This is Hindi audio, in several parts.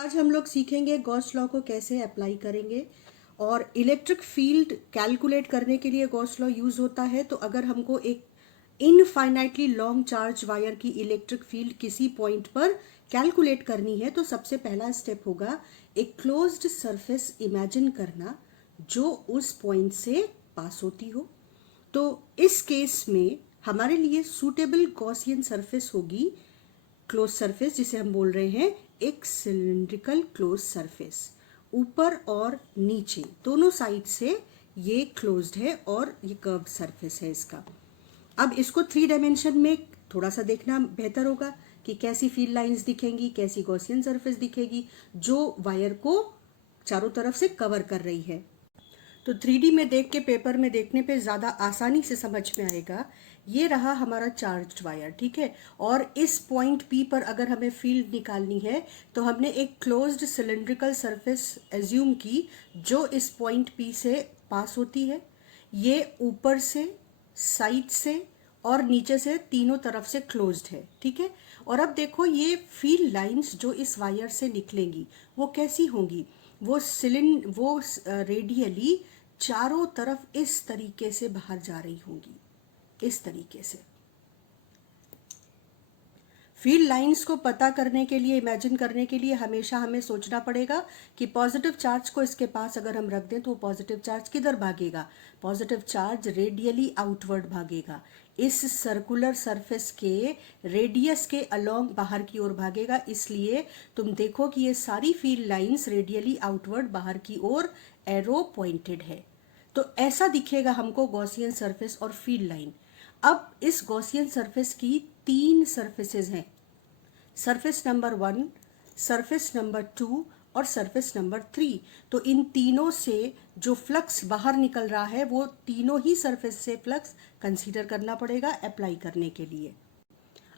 आज हम लोग सीखेंगे गॉस लॉ को कैसे अप्लाई करेंगे और इलेक्ट्रिक फील्ड कैलकुलेट करने के लिए गॉस लॉ यूज होता है। तो अगर हमको एक इनफाइनाइटली लॉन्ग चार्ज वायर की इलेक्ट्रिक फील्ड किसी पॉइंट पर कैलकुलेट करनी है तो सबसे पहला स्टेप होगा एक क्लोज्ड सरफेस इमेजिन करना जो उस पॉइंट से पास होती हो। तो इस केस में हमारे लिए सूटेबल गॉसियन सरफेस होगी क्लोज सरफेस, जिसे हम बोल रहे हैं एक सिलिंड्रिकल क्लोज सरफेस। ऊपर और नीचे दोनों साइड से ये क्लोज्ड है और ये कर्व्ड सरफेस है इसका। अब इसको 3 डायमेंशन में थोड़ा सा देखना बेहतर होगा कि कैसी फील्ड लाइंस दिखेंगी, कैसी गॉसियन सरफेस दिखेगी जो वायर को चारों तरफ से कवर कर रही है। तो 3D में देख के पेपर में देखने पे ज़्यादा आसानी से समझ में आएगा। ये रहा हमारा चार्ज्ड वायर, ठीक है। और इस पॉइंट P पर अगर हमें फील्ड निकालनी है तो हमने एक क्लोज्ड सिलिंड्रिकल सरफेस एज्यूम की जो इस पॉइंट P से पास होती है। ये ऊपर से, साइड से और नीचे से तीनों तरफ से क्लोज्ड है, ठीक है। और अब देखो ये फील्ड लाइंस जो इस वायर से निकलेंगी वो कैसी होंगी। वो रेडियली चारों तरफ इस तरीके से बाहर जा रही होंगी, इस तरीके से। फील्ड लाइंस को पता करने के लिए, इमेजिन करने के लिए हमेशा हमें सोचना पड़ेगा कि पॉजिटिव चार्ज को इसके पास अगर हम रख दें तो पॉजिटिव चार्ज किधर भागेगा। पॉजिटिव चार्ज रेडियली आउटवर्ड भागेगा, इस सर्कुलर सरफेस के रेडियस के अलोंग बाहर की ओर भागेगा। इसलिए तुम देखो कि ये सारी फील्ड लाइंस रेडियली आउटवर्ड बाहर की ओर एरो पॉइंटेड है। तो ऐसा दिखेगा हमको गॉसियन सरफेस और फील्ड लाइन। अब इस गॉसियन सरफेस की 3 सरफेसेस हैं, सरफेस नंबर 1, सरफेस नंबर 2 और सरफेस नंबर 3। तो इन तीनों से जो फ्लक्स बाहर निकल रहा है वो तीनों ही सरफेस से फ्लक्स कंसीडर करना पड़ेगा अप्लाई करने के लिए।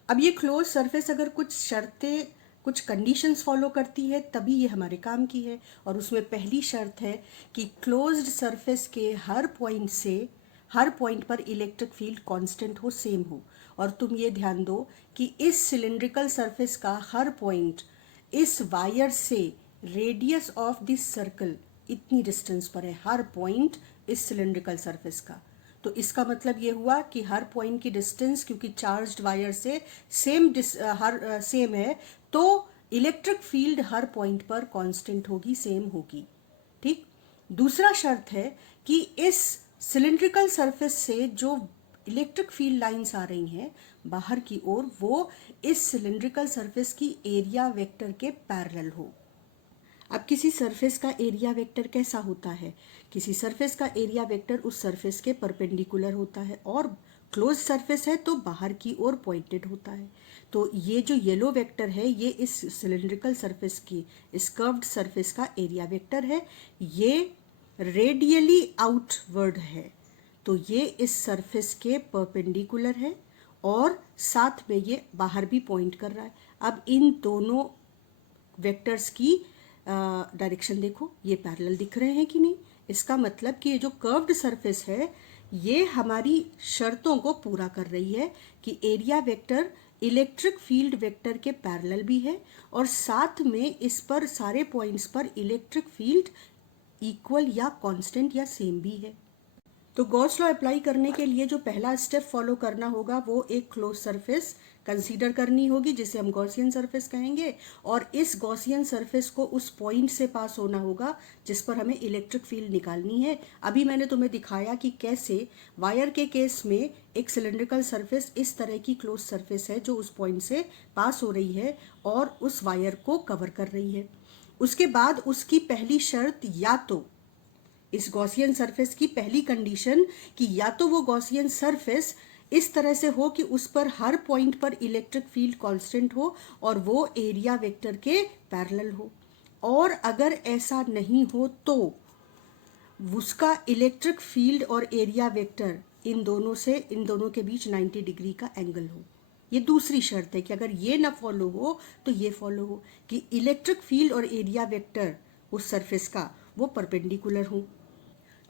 अब ये क्लोज सरफेस अगर कुछ शर्तें, कुछ कंडीशंस फॉलो करती है तभी ये हमारे काम की है। और उसमें पहली शर्त है कि क्लोज्ड सरफेस के हर पॉइंट पर इलेक्ट्रिक फील्ड कांस्टेंट हो, सेम हो। और तुम ये ध्यान दो कि इस सिलिंड्रिकल सरफेस का हर पॉइंट इस वायर से रेडियस ऑफ दिस सर्कल इतनी डिस्टेंस पर है, हर पॉइंट इस सिलिंड्रिकल सरफेस का। तो इसका मतलब ये हुआ कि हर पॉइंट की डिस्टेंस क्योंकि चार्ज्ड वायर से सेम है तो इलेक्ट्रिक फील्ड हर पॉइंट पर कांस्टेंट होगी, सेम होगी, ठीक। दूसरा शर्त है कि इस सिलिंड्रिकल सरफेस से जो इलेक्ट्रिक फील्ड लाइंस आ रही हैं बाहर की ओर वो इस सिलिंड्रिकल सरफेस की एरिया वेक्टर के पैरेलल हो। अब किसी सरफेस का एरिया वेक्टर कैसा होता है? किसी सरफेस का एरिया वेक्टर उस सरफेस के परपेंडिकुलर होता है और क्लोज सरफेस है तो बाहर की ओर पॉइंटेड होता है। तो ये जो येलो वेक्टर है ये इस सिलिंड्रिकल सरफेस की, इस कर्व्ड सरफेस का एरिया वेक्टर है। ये रेडियली आउटवर्ड है तो ये इस सरफेस के परपेंडिकुलर है और साथ में ये बाहर भी पॉइंट कर रहा है। अब इन दोनों वेक्टर्स की डायरेक्शन देखो, ये पैरेलल दिख रहे हैं कि नहीं। इसका मतलब कि ये जो कर्व्ड सरफेस है ये हमारी शर्तों को पूरा कर रही है कि area vector electric field vector के पैरेलल भी है और साथ में इस पर सारे पॉइंट्स पर इलेक्ट्रिक फील्ड इक्वल या कांस्टेंट या सेम भी है। तो गॉस लॉ अप्लाई करने के लिए जो पहला स्टेप फॉलो करना होगा वो एक क्लोज सरफेस कंसीडर करनी होगी जिसे हम गॉसियन सरफेस कहेंगे। और इस गॉसियन सरफेस को उस पॉइंट से पास होना होगा जिस पर हमें इलेक्ट्रिक फील्ड निकालनी है। अभी मैंने तुम्हें दिखाया कि कैसे वायर के केस में एक सिलिंड्रिकल सरफेस इस तरह की क्लोज सरफेस है जो उस पॉइंट से पास हो रही है और उस वायर को कवर कर रही है। उसके बाद उसकी पहली शर्त, या तो इस गॉसियन सरफेस की पहली कंडीशन कि या तो वो गॉसियन सरफेस इस तरह से हो कि उस पर हर पॉइंट पर इलेक्ट्रिक फील्ड कांस्टेंट हो और वो एरिया वेक्टर के पैरेलल हो। और अगर ऐसा नहीं हो तो उसका इलेक्ट्रिक फील्ड और एरिया वेक्टर इन दोनों के बीच 90 डिग्री का एंगल हो। ये दूसरी शर्त है कि अगर ये ना फॉलो हो तो ये फॉलो हो कि इलेक्ट्रिक फील्ड और एरिया वेक्टर उस सरफेस का वो परपेंडिकुलर हो।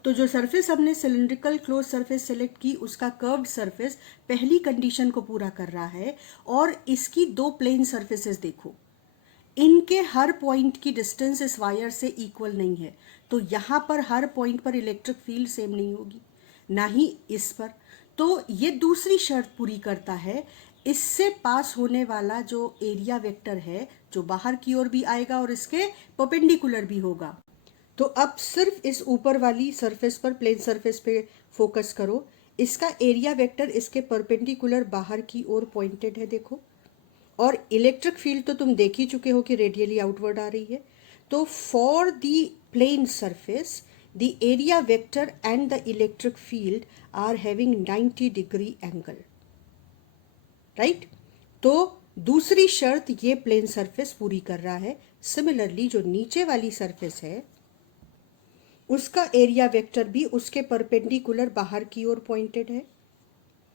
तो जो सरफेस हमने सिलिंड्रिकल क्लोज सरफेस सेलेक्ट की उसका कर्व्ड सरफेस पहली कंडीशन को पूरा कर रहा है। और इसकी 2 प्लेन सरफेसेस देखो, इनके हर पॉइंट की डिस्टेंस इस वायर से इक्वल नहीं है, तो यहाँ पर हर पॉइंट पर इलेक्ट्रिक फील्ड सेम नहीं होगी, ना ही इस पर। तो ये दूसरी शर्त पूरी करता है, इससे पास होने वाला जो एरिया वेक्टर है जो बाहर की ओर भी आएगा और इसके परपेंडिकुलर भी होगा। तो अब सिर्फ इस ऊपर वाली सरफेस पर, प्लेन सरफेस पे फोकस करो। इसका एरिया वेक्टर इसके परपेंडिकुलर बाहर की ओर पॉइंटेड है, देखो। और इलेक्ट्रिक फील्ड तो तुम देख ही चुके हो कि रेडियली आउटवर्ड आ रही है। तो for the plane surface the area vector and the electric field are having 90 degree angle, right. तो दूसरी शर्त ये प्लेन सरफेस पूरी कर रहा है। सिमिलरली जो नीचे वाली सरफेस है उसका एरिया वेक्टर भी उसके परपेंडिकुलर बाहर की ओर पॉइंटेड है,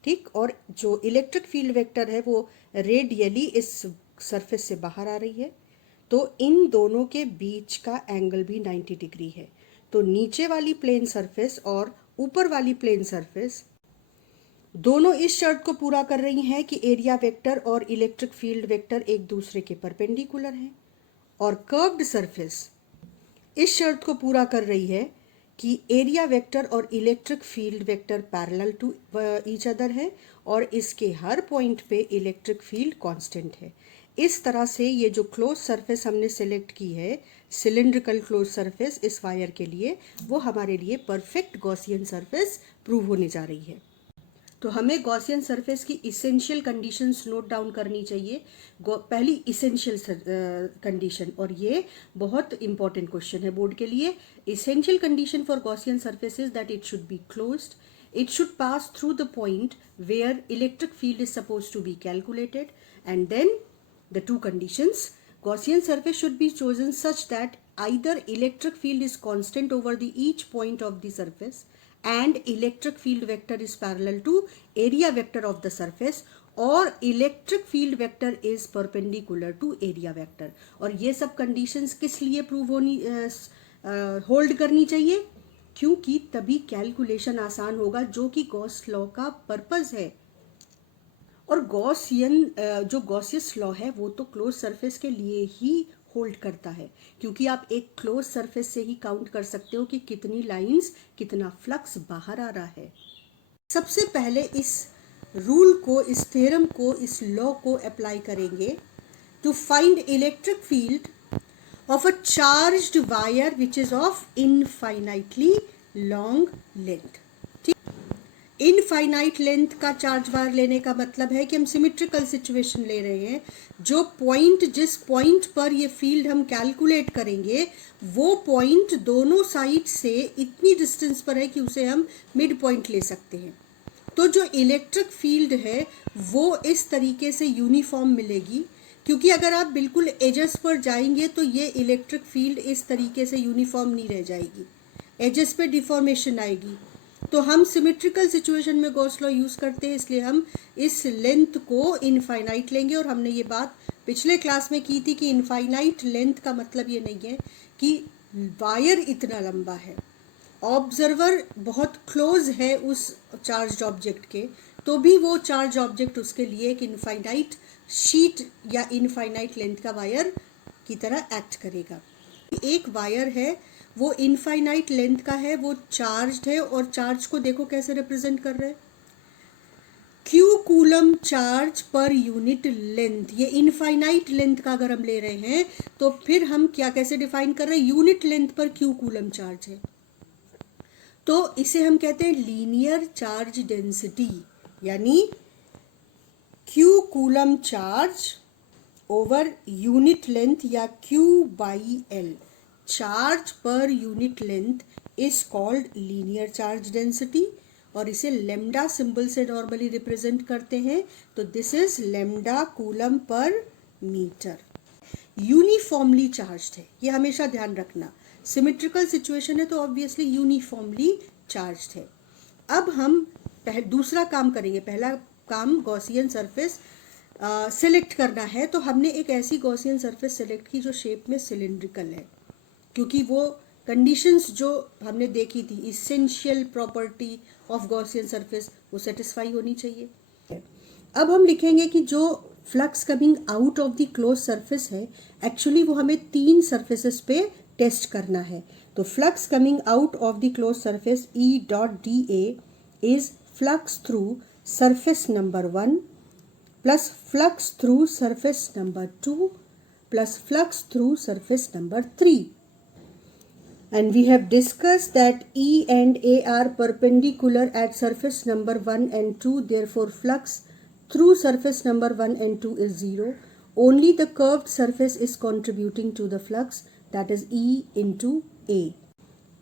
ठीक। और जो इलेक्ट्रिक फील्ड वेक्टर है वो रेडियली इस सरफेस से बाहर आ रही है। तो इन दोनों के बीच का एंगल भी 90 डिग्री है। तो नीचे वाली प्लेन सरफेस और ऊपर वाली प्लेन सरफेस दोनों इस शर्त को पूरा कर रही हैं कि एरिया वेक्टर और इलेक्ट्रिक फील्ड वेक्टर एक दूसरे के परपेंडिकुलर हैं। और कर्व्ड सरफेस इस शर्त को पूरा कर रही है कि एरिया वेक्टर और electric field vector parallel to each other है और इसके हर पॉइंट पे इलेक्ट्रिक फील्ड कांस्टेंट है। इस तरह से ये जो क्लोज सरफेस हमने सेलेक्ट की है, सिलिंड्रिकल क्लोज सरफेस इस वायर के लिए, वो हमारे लिए परफेक्ट गॉसियन सरफेस प्रूव होने जा रही है। तो हमें गॉसियन सरफेस की इसेंशियल कंडीशंस नोट डाउन करनी चाहिए। पहली इसेंशियल कंडीशन, और ये बहुत इंपॉर्टेंट क्वेश्चन है बोर्ड के लिए। Essential condition for Gaussian surface is that it should be closed, it should pass through the point where electric field is supposed to be calculated, and then the two conditions, Gaussian surface should be chosen such that either electric field is constant over the each point of the surface and electric field vector is parallel to area vector of the surface, or electric field vector is perpendicular to area vector। और ये सब conditions किस लिए प्रूव होनी होल्ड करनी चाहिए? क्योंकि तभी कैलकुलेशन आसान होगा, जो कि गॉस लॉ का पर्पस है। और जो गॉसियस लॉ है वो तो क्लोज सरफेस के लिए ही होल्ड करता है, क्योंकि आप एक क्लोज सरफेस से ही काउंट कर सकते हो कि कितनी लाइंस, कितना फ्लक्स बाहर आ रहा है। सबसे पहले इस रूल को, इस थ्योरम को, इस लॉ को अप्लाई करेंगे to find electric field of a charged wire which is of infinitely long length। ठीक, इनफाइनाइट लेंथ का चार्ज वायर लेने का मतलब है कि हम सिमेट्रिकल सिचुएशन ले रहे हैं। जो पॉइंट, जिस पॉइंट पर ये फील्ड हम कैलकुलेट करेंगे वो पॉइंट दोनों साइड से इतनी डिस्टेंस पर है कि उसे हम मिड पॉइंट ले सकते हैं। तो जो इलेक्ट्रिक फील्ड है वो इस तरीके से यूनिफॉर्म मिलेगी, क्योंकि अगर आप बिल्कुल एजेस पर जाएंगे तो ये इलेक्ट्रिक फील्ड इस तरीके से यूनिफॉर्म नहीं रह जाएगी, एजेस पे डिफॉर्मेशन आएगी। तो हम सिमेट्रिकल सिचुएशन में गॉस लॉ यूज़ करते हैं, इसलिए हम इस लेंथ को इनफाइनाइट लेंगे। और हमने ये बात पिछले क्लास में की थी कि इनफाइनाइट लेंथ का मतलब ये नहीं है कि वायर इतना लंबा है, ऑब्जर्वर बहुत क्लोज है उस चार्ज ऑब्जेक्ट के, तो भी वो चार्ज ऑब्जेक्ट उसके लिए एक इनफाइनाइट शीट या इनफाइनाइट लेंथ का वायर की तरह एक्ट करेगा। एक वायर है वो इनफाइनाइट लेंथ का है, वो चार्ज्ड है, और चार्ज को देखो कैसे रिप्रेजेंट कर रहे हैं, Q coulomb charge per unit length. ये इनफाइनाइट लेंथ का अगर हम ले रहे हैं तो फिर हम क्या कैसे डिफाइन कर रहे हैं, यूनिट लेंथ पर क्यू कूलम चार्ज है, तो इसे हम कहते हैं लीनियर चार्ज डेंसिटी, यानी Q coulomb charge over unit length या Q by L, charge per unit length is called linear charge density, और इसे लेमडा सिंबल से नॉर्मली रिप्रेजेंट करते हैं। तो this is lambda coulomb per metre. Uniformly charged है, ये हमेशा ध्यान रखना। सिमेट्रिकल सिचुएशन है तो ऑब्वियसली यूनिफॉर्मली चार्ज्ड है। अब हम दूसरा काम करेंगे। पहला काम गॉसियन सरफेस सिलेक्ट करना है, तो हमने एक ऐसी गॉसियन सरफेस सिलेक्ट की जो शेप में सिलिंड्रिकल है, क्योंकि वो कंडीशंस जो हमने देखी थी, essential property of Gaussian surface, वो सेटिस्फाई होनी चाहिए। अब हम लिखेंगे कि जो flux coming out of the close surface है, एक्चुअली वो हमें 3 सरफेसेस पे टेस्ट करना है। तो flux coming out of the close surface E dot dA is flux through surface number 1 plus flux through surface number 2 plus flux through surface number 3. And we have discussed that E and A are perpendicular at surface number 1 and 2. Therefore, flux through surface number 1 and 2 is 0. Only the curved surface is contributing to the flux, that is E into A.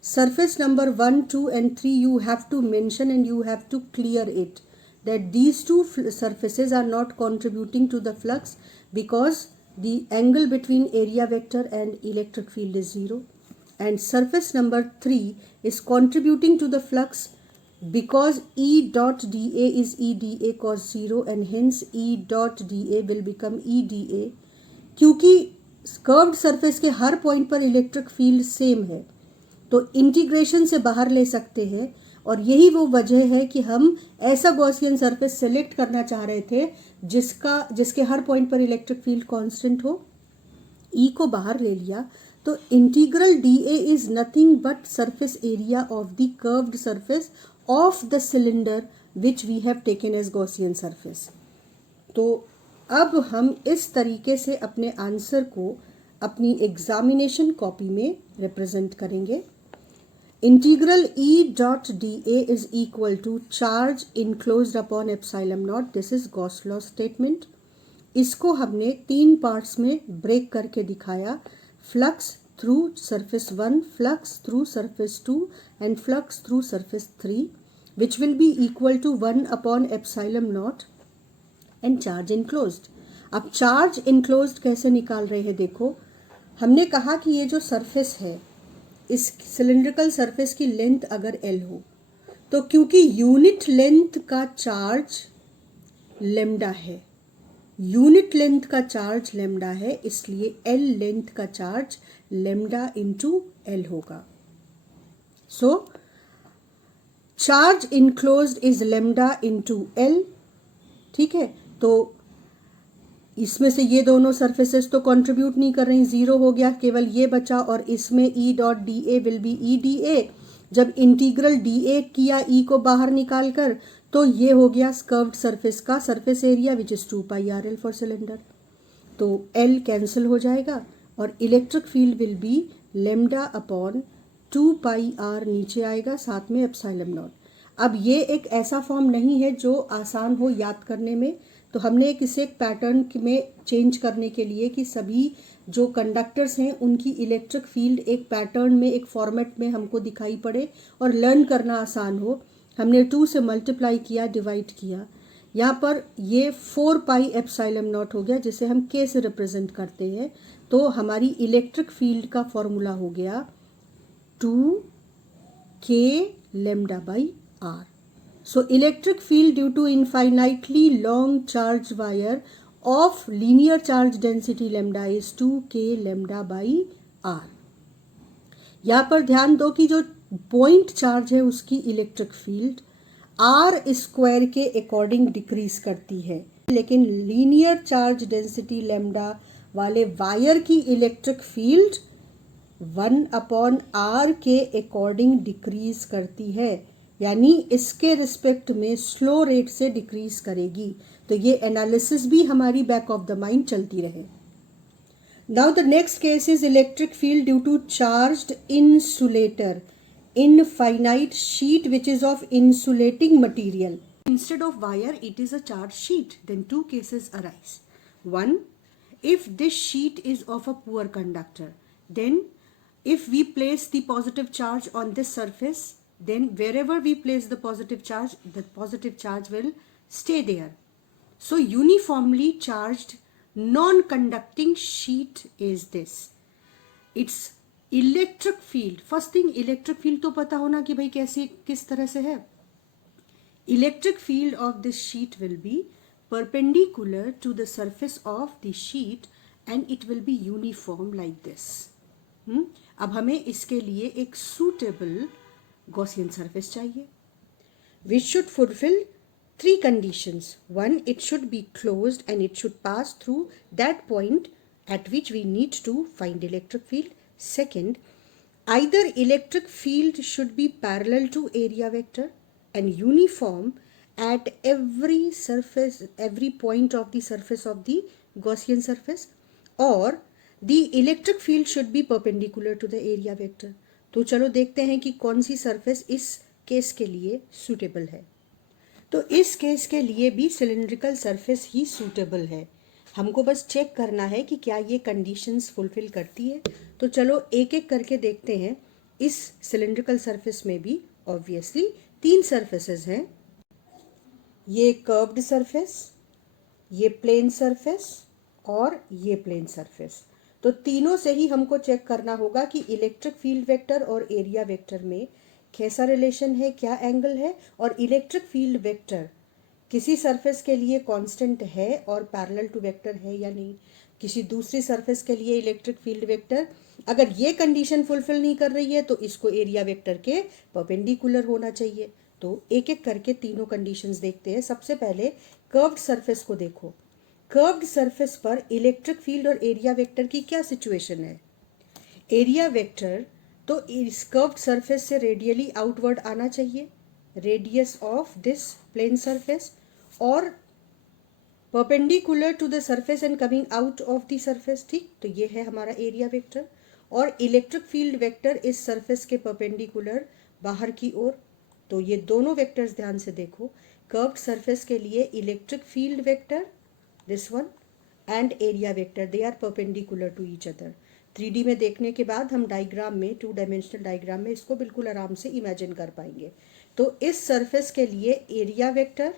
Surface number 1, 2 and 3 you have to mention and you have to clear it. That these two surfaces are not contributing to the flux because the angle between area vector and electric field is 0, and surface number 3 is contributing to the flux because E dot dA is E dA cos 0 and hence E dot dA will become E dA. क्योंकि कर्व्ड सरफेस के हर पॉइंट पर इलेक्ट्रिक फील्ड सेम है तो इंटीग्रेशन से बाहर ले सकते हैं, और यही वो वजह है कि हम ऐसा गॉसियन सरफेस सेलेक्ट करना चाह रहे थे जिसके हर पॉइंट पर इलेक्ट्रिक फील्ड कांस्टेंट हो। E को बाहर ले लिया तो integral dA is nothing but surface area of the curved surface of the cylinder which we have taken as Gaussian surface. तो अब हम इस तरीके से अपने आंसर को अपनी एग्जामिनेशन कॉपी में रिप्रेजेंट करेंगे। Integral E dot dA is equal to charge enclosed upon epsilon naught. This is Gauss law statement. इसको हमने 3 पार्ट्स में ब्रेक करके दिखाया, flux through surface 1, flux through surface 2 and flux through surface 3 which will be equal to 1 upon epsilon naught and charge enclosed. अब चार्ज इनक्लोज्ड कैसे निकाल रहे हैं, देखो हमने कहा कि ये जो सरफेस है इस सिलेंड्रिकल सरफेस की लेंथ अगर L हो तो क्योंकि यूनिट लेंथ का चार्ज लेमडा है, यूनिट लेंथ का चार्ज लेमडा है, इसलिए L लेंथ का चार्ज लेमडा इंटू L होगा। So charge enclosed is lambda into L। ठीक है, तो इसमें से ये दोनों सरफेसेस तो कंट्रीब्यूट नहीं कर रही, 0 हो गया, केवल ये बचा, और इसमें E dot dA will be E dA। जब इंटीग्रल dA किया E को बाहर निकाल कर तो ये हो गया कर्व्ड सरफेस का surface area which is 2 pi RL for cylinder. तो L कैंसिल हो जाएगा और electric field will be lambda upon 2 pi R नीचे आएगा, साथ में एप्सिलॉन नॉट। अब ये एक ऐसा फॉर्म नहीं है जो आसान हो याद करने में, तो हमने इसे एक पैटर्न में चेंज करने के लिए कि सभी जो कंडक्टर्स हैं उनकी इलेक्ट्रिक फील्ड एक पैटर्न में, एक फॉर्मेट में हमको दिखाई पड़े और लर्न करना आसान हो, हमने 2 से मल्टीप्लाई किया, डिवाइड किया। यहाँ पर ये 4 पाई एप्सिलॉन नॉट हो गया जिसे हम K से रिप्रेजेंट करते हैं, तो हमारी इलेक्ट्रिक फील्ड का फॉर्मूला हो गया 2K lambda by R. So electric field due to infinitely long charged wire of linear charge density lambda is 2K lambda by R. यहाँ पर ध्यान दो कि जो पॉइंट चार्ज है उसकी इलेक्ट्रिक फील्ड R स्क्वायर के अकॉर्डिंग डिक्रीज करती है, लेकिन लीनियर चार्ज डेंसिटी लैम्डा वाले वायर की इलेक्ट्रिक फील्ड 1 अपॉन R के अकॉर्डिंग डिक्रीज करती है, यानी इसके रिस्पेक्ट में स्लो रेट से डिक्रीज करेगी। तो ये एनालिसिस भी हमारी बैक ऑफ द माइंड चलती रहे। Now the next case is electric field due to charged insulator in finite sheet which is of insulating material. Instead of wire it is a charged sheet. Then 2 cases arise. 1, if this sheet is of a poor conductor, then if we place the positive charge on this surface, then wherever we place the positive charge will stay there. So uniformly charged non-conducting sheet is this. It's electric field, first thing electric field तो पता होना कि भाई कैसे किस तरह से है। Electric field of this sheet will be perpendicular to the surface of the sheet and it will be uniform like this. अब हमें इसके लिए एक सूटेबल गॉसियन सरफेस चाहिए which should fulfil three conditions. One, it should be closed and it should pass through that point at which we need to find electric field. Second, either electric field should be parallel to area vector and uniform at every surface, every point of the surface of the Gaussian surface, or the electric field should be perpendicular to the area vector. तो चलो देखते हैं कि कौन सी सरफेस इस केस के लिए सूटेबल है. तो इस केस के लिए भी सिलिंड्रिकल सरफेस ही सूटेबल है. हमको बस चेक करना है कि क्या ये कंडीशंस फुलफिल करती है. तो चलो एक एक करके देखते हैं. इस सिलिंड्रिकल सरफेस में भी ऑब्वियसली तीन सरफेसेस हैं. ये कर्व्ड सरफेस, ये प्लेन सरफेस और ये प्लेन सरफेस. तो तीनों से ही हमको चेक करना होगा कि इलेक्ट्रिक फील्ड वेक्टर और एरिया वेक्टर में कैसा रिलेशन है, क्या एंगल है, और इलेक्ट्रिक फील्ड वेक्टर किसी सरफेस के लिए कांस्टेंट है और पैरेलल टू वेक्टर है या नहीं. किसी दूसरी सरफेस के लिए इलेक्ट्रिक फील्ड वेक्टर अगर ये कंडीशन फुलफिल नहीं कर रही है तो इसको एरिया वेक्टर के परपेंडिकुलर होना चाहिए. तो एक एक करके तीनों कंडीशंस देखते हैं. सबसे पहले कर्व्ड सरफेस को देखो. कर्व्ड सरफेस पर इलेक्ट्रिक फील्ड और एरिया वेक्टर की क्या सिचुएशन है. एरिया वेक्टर तो इस कर्व्ड सरफेस से रेडियली आउटवर्ड आना चाहिए, radius of this plane surface, और perpendicular to the surface and coming out of the surface. ठीक, तो ये है हमारा एरिया वेक्टर. और इलेक्ट्रिक फील्ड वेक्टर इस सरफेस के परपेंडिकुलर बाहर की ओर. तो ये दोनों वेक्टर्स ध्यान से देखो. कर्व्ड सरफेस के लिए electric field vector this one and area vector they are perpendicular to each other. 3D में देखने के बाद हम डायग्राम में, 2 डायमेंशनल डायग्राम में इसको बिल्कुल आराम से इमेजिन कर पाएंगे. तो इस सरफेस के लिए area vector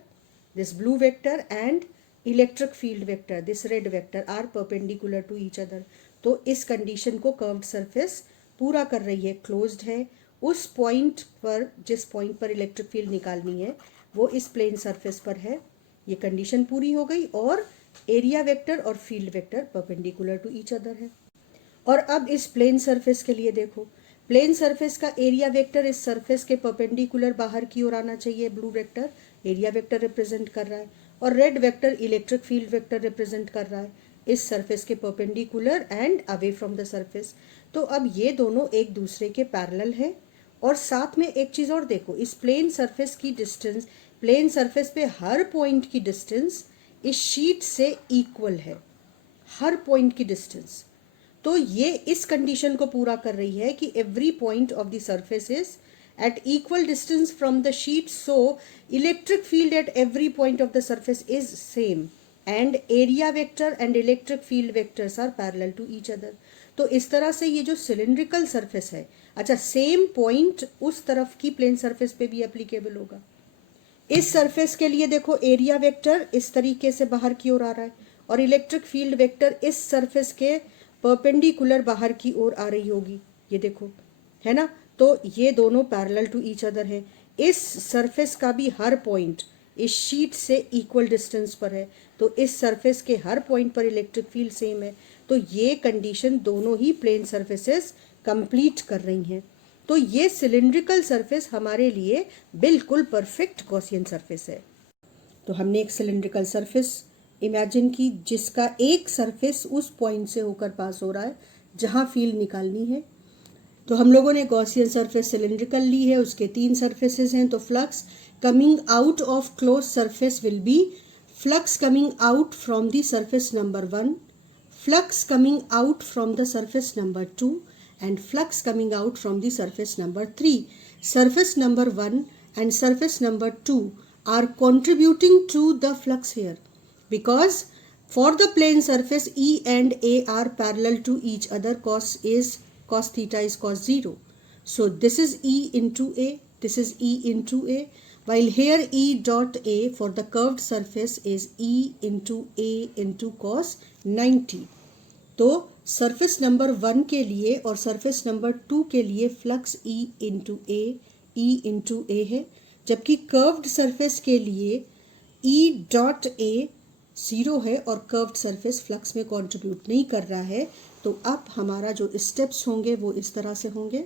this blue vector and electric field vector this red vector are perpendicular to each other. तो इस कंडीशन को कर्व्ड सरफेस पूरा कर रही है, क्लोज्ड है. उस पॉइंट पर, जिस पॉइंट पर इलेक्ट्रिक फील्ड निकालनी है वो इस प्लेन सरफेस पर है. ये कंडीशन पूरी हो गई और एरिया वेक्टर और field vector perpendicular to each other है. और अब इस प्लेन सरफेस के लिए देखो. प्लेन सरफेस का एरिया वेक्टर इस सरफेस के परपेंडिकुलर बाहर की ओर आना चाहिए. Blue vector area vector represent कर रहा है और red vector electric field vector represent कर रहा है इस सरफेस के perpendicular and away from the surface. तो अब ये दोनों एक दूसरे के पैरेलल हैं. और साथ में एक चीज और देखो, इस प्लेन सरफेस की डिस्टेंस, प्लेन सरफेस पे हर पॉइंट की डिस्टेंस इस शीट से इक्वल है, हर पॉइंट की डिस्टेंस. तो ये इस कंडीशन को पूरा कर रही है कि every point of the surface is at equal distance from the sheet, so electric field at every point of the surface is same and area vector and electric field vectors are parallel to each other. तो इस तरह से ये जो सिलिंड्रिकल सरफेस है, अच्छा सेम पॉइंट उस तरफ की प्लेन सरफेस पे भी एप्लीकेबल होगा. इस सरफेस के लिए देखो एरिया वेक्टर इस तरीके से बाहर की ओर आ रहा है और इलेक्ट्रिक फील्ड वेक्टर इस सरफेस के परपेंडिकुलर बाहर की ओर आ रही होगी. ये देखो, है ना. तो ये दोनों पैरेलल टू ईच अदर है. इस सरफेस का भी हर पॉइंट इस शीट से इक्वल डिस्टेंस पर है. तो इस सरफेस के हर पॉइंट पर इलेक्ट्रिक फील्ड सेम है. तो ये कंडीशन दोनों ही प्लेन सरफेसेस कंप्लीट कर रही हैं. तो ये सिलिंड्रिकल सरफेस हमारे लिए बिल्कुल परफेक्ट गॉसियन सरफेस है. तो हमने एक सिलिंड्रिकल सरफेस इमेजिन की जिसका एक सरफेस उस पॉइंट से होकर पास हो रहा है जहां फील्ड निकालनी है. तो हम लोगों ने गॉसियन सरफेस सिलिंड्रिकल ली है, उसके 3 सरफेसेस हैं. तो flux coming out of close surface will be flux coming out from the surface number 1, flux coming out from the surface number 2 and flux coming out from the surface number 3. Surface number 1 and surface number 2 are contributing to the flux here because for the plane surface E and A are parallel to each other. Cos theta is cos 0. So this is E into A, this is E into A, while here E dot A for the curved surface is E into A into cos 90. तो सरफेस नंबर 1 के लिए और सरफेस नंबर 2 के लिए फ्लक्स E इंटू ए है, जबकि कर्व्ड सरफेस के लिए E डॉट A 0 है और कर्व्ड सरफेस फ्लक्स में कंट्रीब्यूट नहीं कर रहा है. तो अब हमारा जो स्टेप्स होंगे वो इस तरह से होंगे.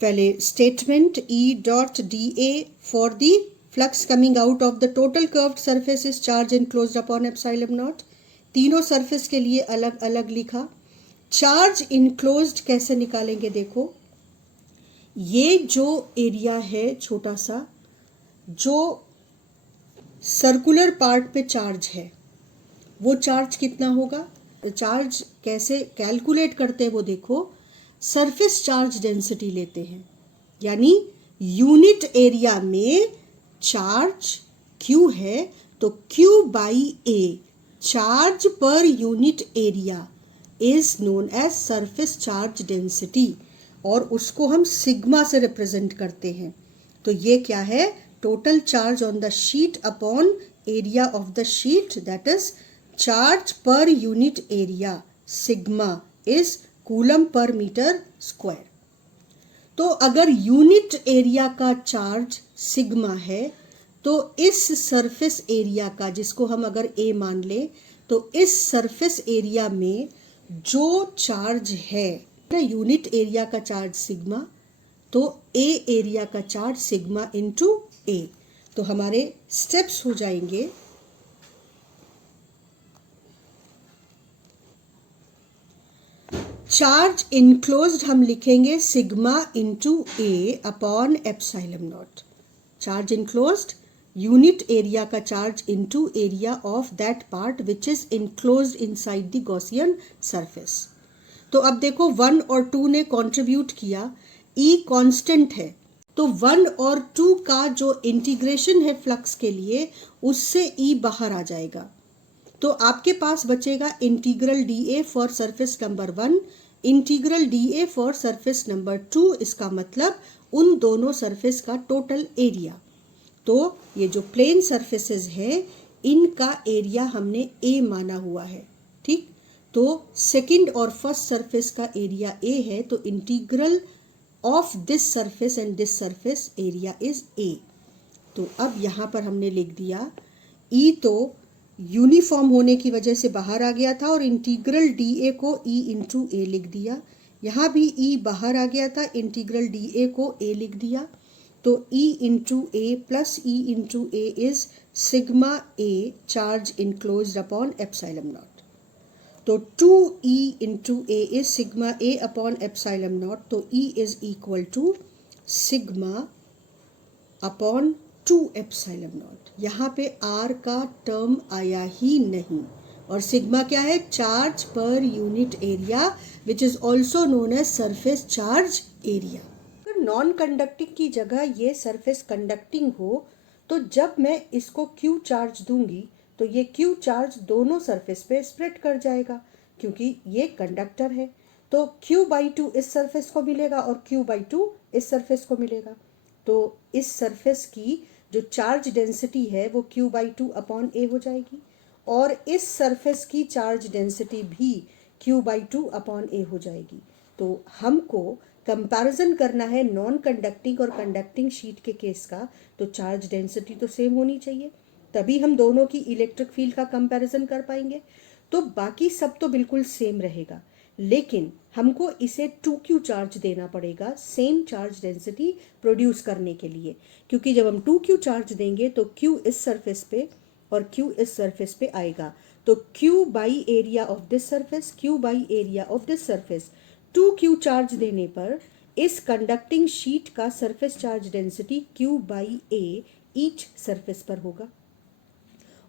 पहले statement E dot dA for the flux coming out of the total curved surface is charge enclosed upon epsilon not. तीनों सरफेस के लिए अलग अलग लिखा। चार्ज इनक्लोज्ड कैसे निकालेंगे, देखो ये जो एरिया है छोटा सा, जो सर्कुलर पार्ट पे चार्ज है, वो चार्ज कितना होगा। चार्ज कैसे कैलकुलेट करते हैं वो देखो, सरफेस चार्ज डेंसिटी लेते हैं, यानी यूनिट एरिया में चार्ज Q है तो Q by A charge per unit area is known as surface charge density, और उसको हम सिग्मा से रिप्रेजेंट करते हैं। तो ये क्या है, total charge on the sheet upon area of the sheet, that is charge per unit area sigma is coulomb per metre square. तो अगर यूनिट एरिया का चार्ज सिग्मा है तो इस सरफेस एरिया का, जिसको हम अगर A मान ले, तो इस सरफेस एरिया में जो चार्ज है यूनिट एरिया का चार्ज सिग्मा, तो A एरिया का चार्ज सिग्मा इंटू A। तो हमारे स्टेप्स हो जाएंगे, चार्ज इनक्लोज्ड हम लिखेंगे sigma into A upon epsilon naught. Charge enclosed unit area का charge into area of that part which is enclosed inside the Gaussian surface. तो अब देखो 1 और 2 ने कंट्रीब्यूट किया, E कांस्टेंट है, तो 1 और 2 का जो इंटीग्रेशन है फ्लक्स के लिए, उससे E बाहर आ जाएगा। तो आपके पास बचेगा integral dA for surface number 1, integral dA for surface number 2। इसका मतलब उन दोनों सरफेस का टोटल एरिया। तो ये जो प्लेन सरफेसेस है, इनका एरिया हमने A माना हुआ है, ठीक। तो सेकंड और फर्स्ट सरफेस का एरिया A है, तो integral of this surface and this surface area is A। तो अब यहाँ पर हमने लिख दिया E तो यूनिफॉर्म होने की वजह से बाहर आ गया था, और इंटीग्रल dA को E इंटू A लिख दिया। यहाँ भी E बाहर आ गया था, इंटीग्रल dA को A लिख दिया। तो E into A plus E into A is sigma A charge enclosed upon epsilon naught. तो 2E into A is sigma A upon epsilon naught. तो E is equal to sigma upon 2 epsilon naught. यहाँ पे R का टर्म आया ही नहीं, और सिग्मा क्या है, charge per unit area which is also known as surface charge area. अगर नॉन कंडक्टिंग की जगह ये सरफेस कंडक्टिंग हो, तो जब मैं इसको Q चार्ज दूंगी तो ये Q चार्ज दोनों सरफेस पे स्प्रेड कर जाएगा, क्योंकि ये कंडक्टर है। तो Q/2 इस सरफेस को मिलेगा और Q/2 इस सरफेस को मिलेगा। तो इस सरफेस की जो चार्ज डेंसिटी है वो Q/2 अपॉन A हो जाएगी, और इस सरफेस की चार्ज डेंसिटी भी Q/2 अपॉन A हो जाएगी। तो हमको कंपैरिजन करना है नॉन कंडक्टिंग और कंडक्टिंग शीट के केस का, तो चार्ज डेंसिटी तो सेम होनी चाहिए, तभी हम दोनों की इलेक्ट्रिक फील्ड का कंपैरिजन कर पाएंगे। तो बाकी सब तो बिल्कुल सेम रहेगा, लेकिन हमको इसे 2Q चार्ज देना पड़ेगा सेम चार्ज डेंसिटी प्रोड्यूस करने के लिए, क्योंकि जब हम 2Q चार्ज देंगे तो Q इस सरफेस पे और Q इस सरफेस पे आएगा। तो Q by area of this surface, Q by area of this surface. 2Q charge देने पर इस कंडक्टिंग शीट का surface charge density Q/A each surface पर होगा।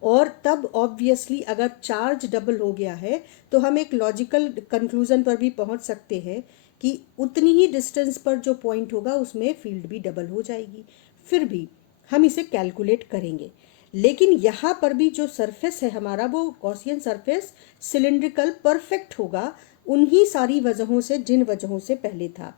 और तब ऑब्वियसली अगर चार्ज डबल हो गया है तो हम एक लॉजिकल कंक्लूजन पर भी पहुंच सकते हैं कि उतनी ही डिस्टेंस पर जो पॉइंट होगा उसमें फील्ड भी डबल हो जाएगी। फिर भी हम इसे कैलकुलेट करेंगे, लेकिन यहाँ पर भी जो सरफेस है हमारा वो गॉसियन सरफेस सिलिंड्रिकल परफेक्ट होगा, उन्हीं सारी वजहों से जिन वजहों से पहले था।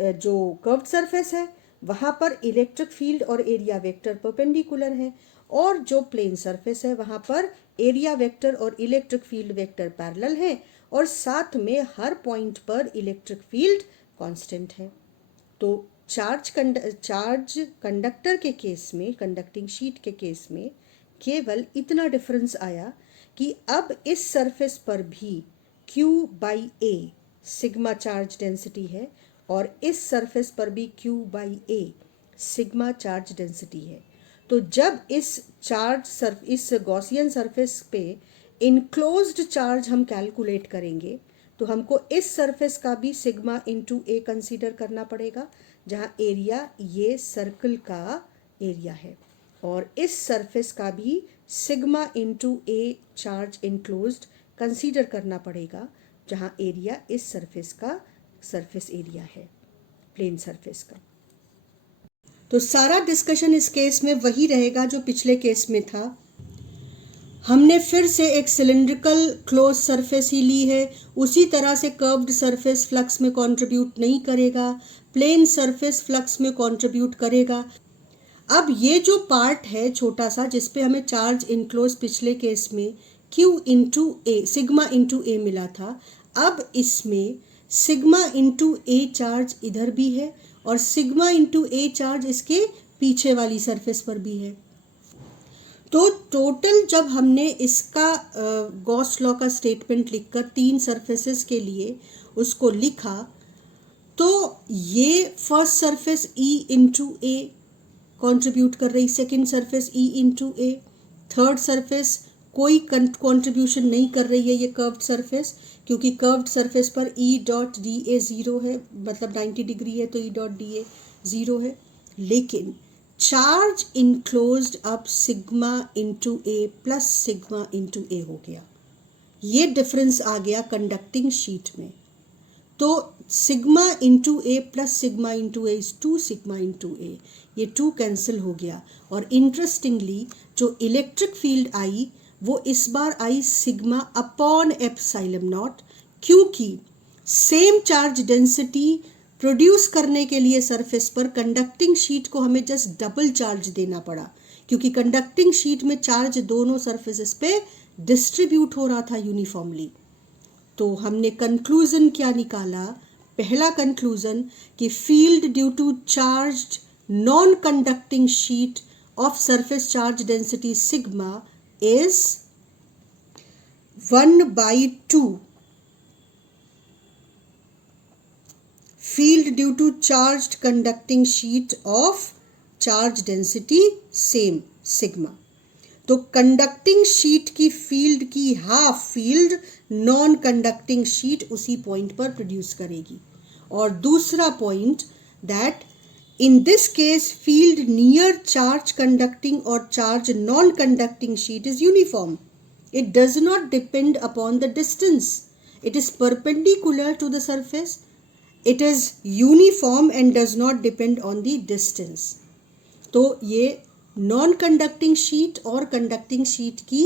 जो कर्व्ड सरफेस है वहाँ पर इलेक्ट्रिक फील्ड और एरिया वेक्टर परपेंडिकुलर है, और जो प्लेन सरफेस है वहाँ पर एरिया वेक्टर और इलेक्ट्रिक फील्ड वेक्टर पैरेलल है, और साथ में हर पॉइंट पर इलेक्ट्रिक फील्ड कांस्टेंट है। तो चार्ज कंडक्टर के केस में, कंडक्टिंग शीट के केस में केवल इतना डिफरेंस आया कि अब इस सरफेस पर भी Q/A सिग्मा चार्ज डेंसिटी है, और इस सरफेस पर भी Q by A sigma charge density है। तो जब इस गॉसियन सरफेस पे इनक्लोज्ड चार्ज हम कैलकुलेट करेंगे तो हमको इस सरफेस का भी सिग्मा इंटू ए कंसीडर करना पड़ेगा, जहाँ एरिया ये सर्कल का एरिया है, और इस सरफेस का भी सिग्मा इंटू ए चार्ज इनक्लोज्ड कंसीडर करना पड़ेगा, जहाँ एरिया इस सरफेस का सरफेस एरिया है, प्लेन सरफेस का। तो सारा डिस्कशन इस केस में वही रहेगा जो पिछले केस में था। हमने फिर से एक सिलिंड्रिकल क्लोज सरफेस ही ली है, उसी तरह से कर्व्ड सरफेस फ्लक्स में कंट्रीब्यूट नहीं करेगा, प्लेन सरफेस फ्लक्स में कंट्रीब्यूट करेगा। अब ये जो पार्ट है छोटा सा जिसपे हमें चार्ज इनक्लोज पिछले केस में Q इंटू ए सिग्मा इंटू ए मिला था, अब इसमें सिग्मा इंटू ए चार्ज इधर भी है और सिग्मा इंटू ए चार्ज इसके पीछे वाली सरफेस पर भी है। तो टोटल जब हमने इसका गॉस लॉ का स्टेटमेंट लिखकर 3 सरफेसेस के लिए उसको लिखा, तो ये फर्स्ट सरफेस E इंटू ए कंट्रीब्यूट कर रही, सेकेंड सरफेस E इंटू ए, थर्ड सरफेस कोई कंट्रीब्यूशन नहीं कर रही है ये कर्व्ड सरफेस, क्योंकि कर्व्ड सरफेस पर E dot D A zero है, मतलब 90 डिग्री है तो E dot D A zero है। लेकिन चार्ज इनक्लोज्ड अब sigma into A plus sigma into ए हो गया, ये डिफरेंस आ गया कंडक्टिंग शीट में। तो sigma into A plus sigma into A is 2 sigma into A, ये 2 कैंसिल हो गया। और इंटरेस्टिंगली जो इलेक्ट्रिक फील्ड आई वो इस बार आई सिग्मा अपॉन एप्सिलॉन नॉट, क्योंकि सेम चार्ज डेंसिटी प्रोड्यूस करने के लिए सरफेस पर कंडक्टिंग शीट को हमें जस्ट डबल चार्ज देना पड़ा, क्योंकि कंडक्टिंग शीट में चार्ज दोनों सरफेसेस पे डिस्ट्रीब्यूट हो रहा था यूनिफॉर्मली। तो हमने कंक्लूजन क्या निकाला? पहला कंक्लूजन कि field due to charged non conducting sheet of surface charge density sigma is 1/2 field due to charged conducting sheet of charge density same sigma। तो कंडक्टिंग शीट की फील्ड की half field non conducting sheet उसी पॉइंट पर प्रोड्यूस करेगी। और दूसरा point that in this case field near charge conducting or charge non-conducting sheet is uniform. It does not depend upon the distance. It is perpendicular to the surface. It is uniform and does not depend on the distance. तो ये non-conducting sheet और conducting sheet की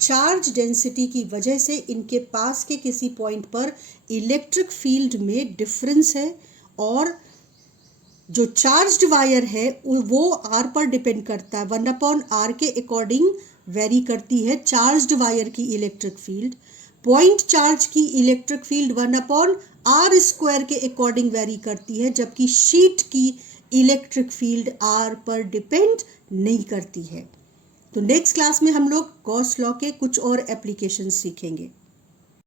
चार्ज डेंसिटी की वजह से इनके पास के किसी पॉइंट पर इलेक्ट्रिक फील्ड में डिफरेंस है, और जो चार्ज्ड वायर है वो आर पर डिपेंड करता है, 1/r के अकॉर्डिंग वेरी करती है चार्ज्ड वायर की इलेक्ट्रिक फील्ड। पॉइंट चार्ज की इलेक्ट्रिक फील्ड 1/r² के अकॉर्डिंग वेरी करती है, जबकि शीट की इलेक्ट्रिक फील्ड आर पर डिपेंड नहीं करती है। तो नेक्स्ट क्लास में हम लोग गॉस लॉ के कुछ और एप्लीकेशन सीखेंगे।